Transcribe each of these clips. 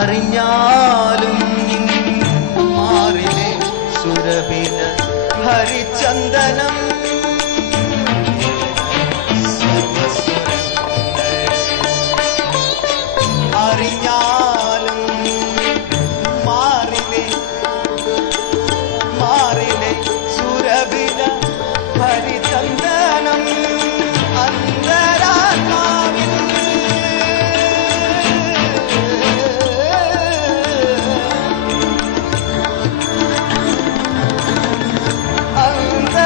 അറിഞ്ഞാലും മാറിലെ സുരഭില ഹരിചന്ദനം അറിഞ്ഞാലും മാറിലെ സുരഭില ഹരിചന്ദനം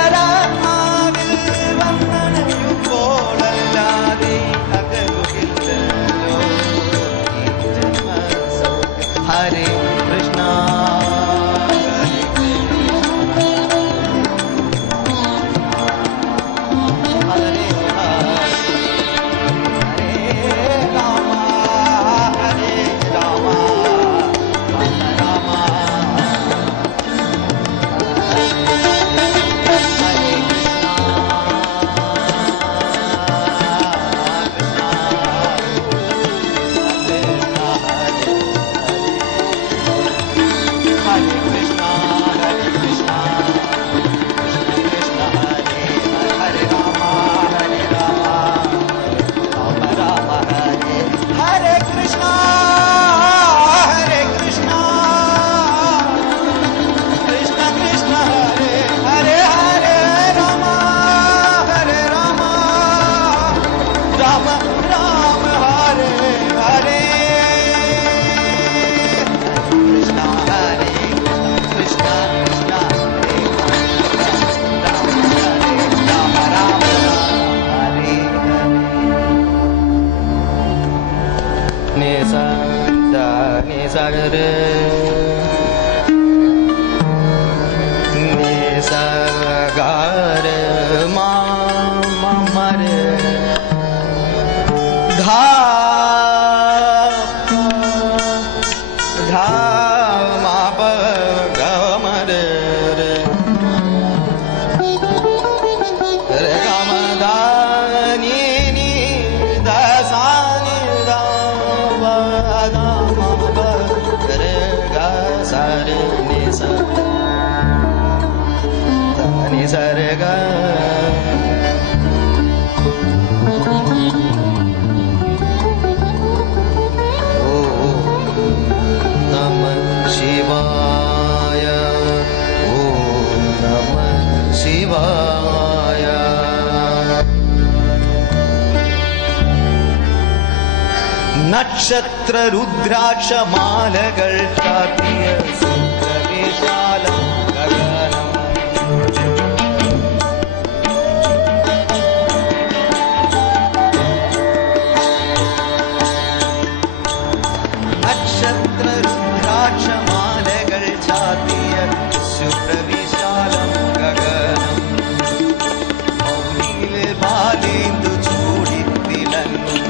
അന്തരാത്മാവിൽ വന്നണയുമ്പോഴല്ലാതെ അകലുകില്ലല്ലോ ഈ ജന്മസൗഖ്യം. ഹരേ കൃഷ്ണ നക്ഷത്ര രുദ്രാക്ഷമാലകൾ ചാർത്തിയ സുന്ദരവിശാലം ഗഗനം നക്ഷത്ര രുദ്രാക്ഷമാലകൾ ചാർത്തിയ സുപ്രവിശാലം ഗഗനം മൗനിയിലെ ബാലേന്ദു ചൂടിത്തിളങ്ങും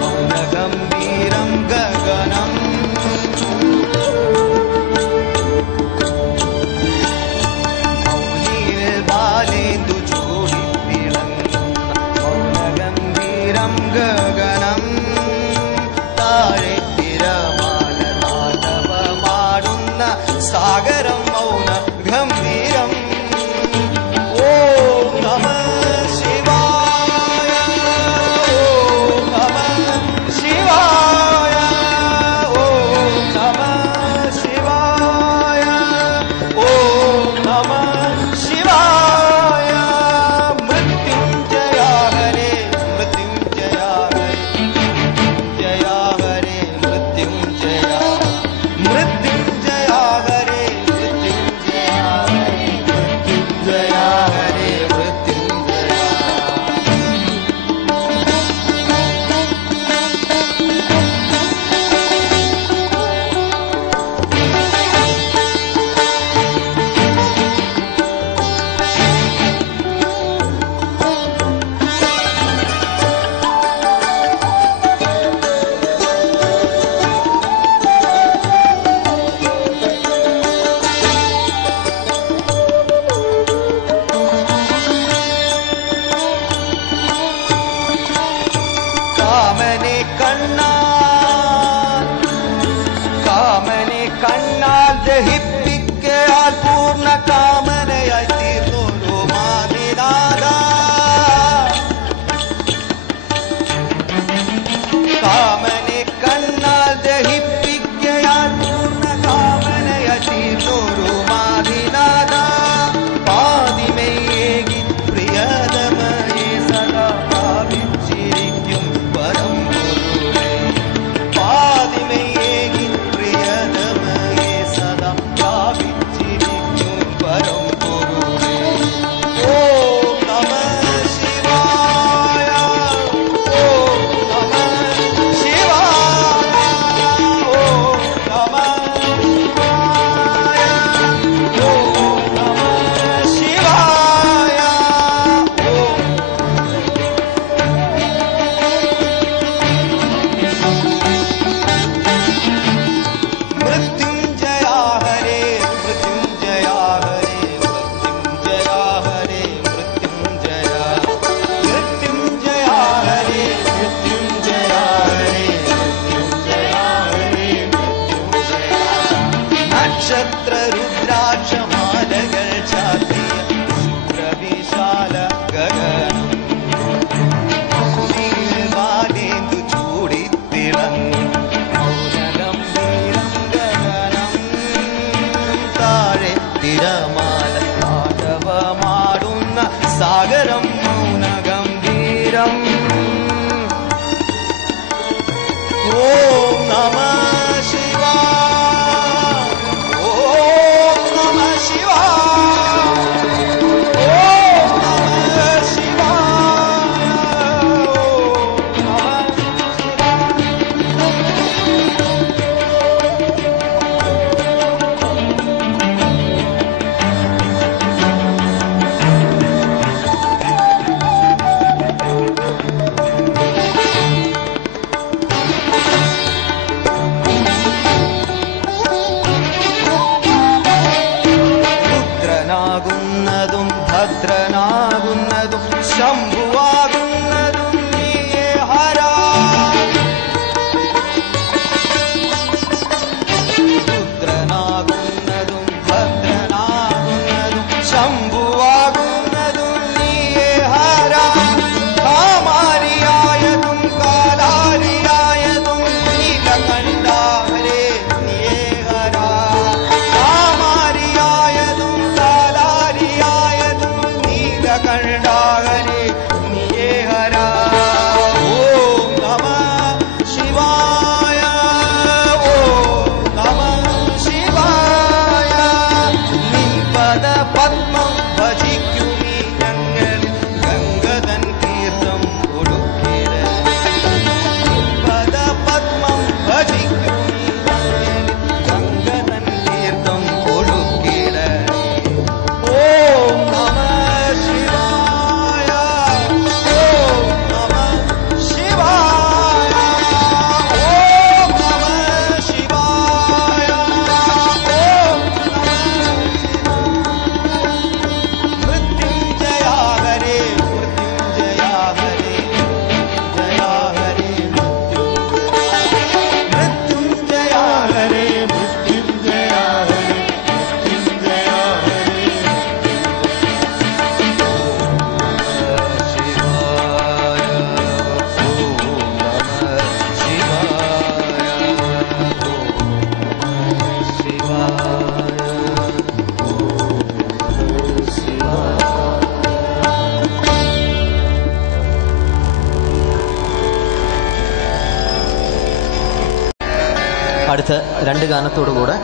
മൗനഗംഭീരം ഗഗനം മൗനിയിലെ ബാലേന്ദു ചൂടിത്തിളങ്ങും മൗനഗംഭീരം ഗഗനം താഴെ തിരമാല താണ്ഡവമാടുന്ന സാഗരം മൗന ഗംഭീരം ഓം നമഃ ശിവായ ഓം നമഃ ശിവായ ഓം നമഃ ശിവായ ഓം നമഃ ശിവായ മൃത്യുഞ്ജയ ഹരേ മൃത്യുഞ്ജയ ഹരേ മൃത്യുഞ്ജയ ഹരേ ദഹിപ്പിക്കയാൽ പൂർണ്ണ കാമനയായി തീർന്നൊരു മാതിനാഥ. കാമനെ കണ്ണാൽ ദഹിപ്പിക്കയാൽ പൂർണ്ണ കാമനയായി തീർന്നൊരു മാതിനാഥ. പാതിമയേകി പ്രിയതമയെ സദാ ഭാവിച്ചിരിക്കും പരം പൊരുളേ. പാതിമയേകി പ്രിയതമയെ സദാ ഭാവിച്ചിരിക്കും പരം പൊരുളേ. ഓം നമഃ ശിവായ. ഓം നമഃ ശിവായ. ഓം നമഃ ശിവായ. ഓം നമഃ ശിവായ. ഓം മൃത്യുഞ്ജയ ഹരേ മൃത്യുഞ്ജയ ഹരേ മൃത്യുഞ്ജയ ഹരേ മൃത്യുഞ്ജയ. മൃത്യുഞ്ജയ ഹരേ മൃത്യുഞ്ജയ ഹരേ മൃത്യുഞ്ജയ ഹരേ മൃത്യുഞ്ജയ. നക്ഷത്ര രുദ്രാക്ഷമാലകൾ ചാർത്തിയ ശുഭ്രവിശാല ഗഗനം. വാലേന്ദു ചൂടിത്തിളങ്ങി മൗനഗംഭീരം ഗഗനം. താഴെ തിരമാല താണ്ഡവമാടുന്ന സാഗരം മൗനഗംഭീരം. ഓം നമഃ ശിവായ. ഓം നമഃ ശിവായ. ഓം നമഃ ശിവായ. ഓം നമഃ രുദ്രനാകുന്നതും ഭദ്രനാകുന്നതും ശംഭുവാകുന്നതും നീയേ ഹരാ. രുദ്രനാകുന്നതും ഭദ്രനാകുന്നതും ശംഭുവാകുന്നതും നീയേ ഹരാ. കാമാരിയായതും കാലാരിയായതും നീലകണ്ഠാഹരേ നീയേ ഹരാ. കാമാരിയായതും കാലാരിയായതും നീലകണ്ഠാഹരേ നീയേ ഹരാ. ഓം നമഃ ശിവായ. ഓം നമഃ ശിവായ. നിൻപദ പത്മം ഭജിക്കുമീ ഞങ്ങൾ ഗംഗതൻ തീർത്ഥം ഒടുക്കിട. നിൻപദ പത്മം ഭജിക്കുമീ ഞങ്ങൾ ഗംഗതൻ തീർത്ഥം ഒടുക്കിട. ഓം നമഃ ശിവായ. ഓം നമഃ ശിവായ. ഓം നമഃ ശിവായ. ഓം നമഃ മൃത്യുഞ്ജയ ഹരേ മൃത്യുഞ്ജയ ഹരേ മൃത്യുഞ്ജയ ഹരേ മൃത്യുഞ്ജയ. മൃത്യുഞ്ജയ ഹരേ മൃത്യുഞ്ജയ ഹരേ മൃത്യുഞ്ജയ ഹരേ ശിവായ. ഓം നമഃ ശിവായ. ഓം ശിവായ. അടുത്ത രണ്ട് ഗാനത്തോടു കൂടെ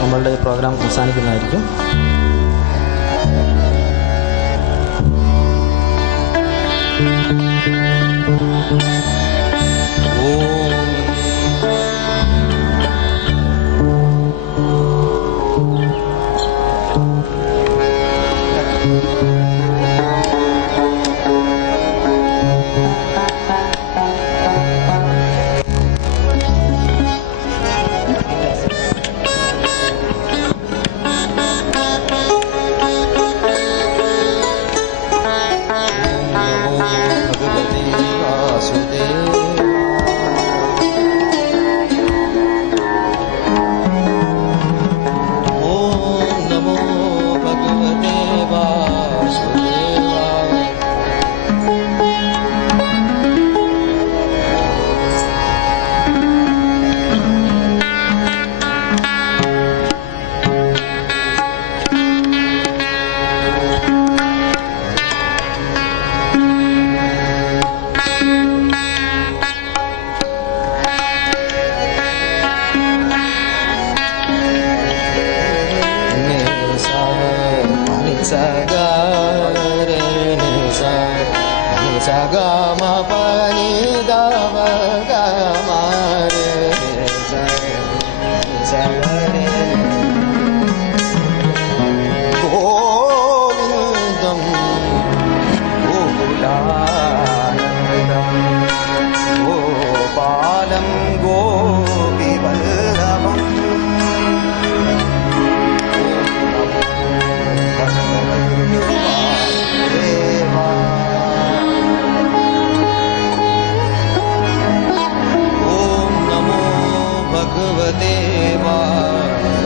നമ്മളുടെ പ്രോഗ്രാം അവസാനിക്കുന്നതായിരിക്കും. भगवते वासुदेवाय. चलरे गोविन्दं गोकुलानन्दं गोपालं गोपीवल्लभम् भगवते वासुदेवाय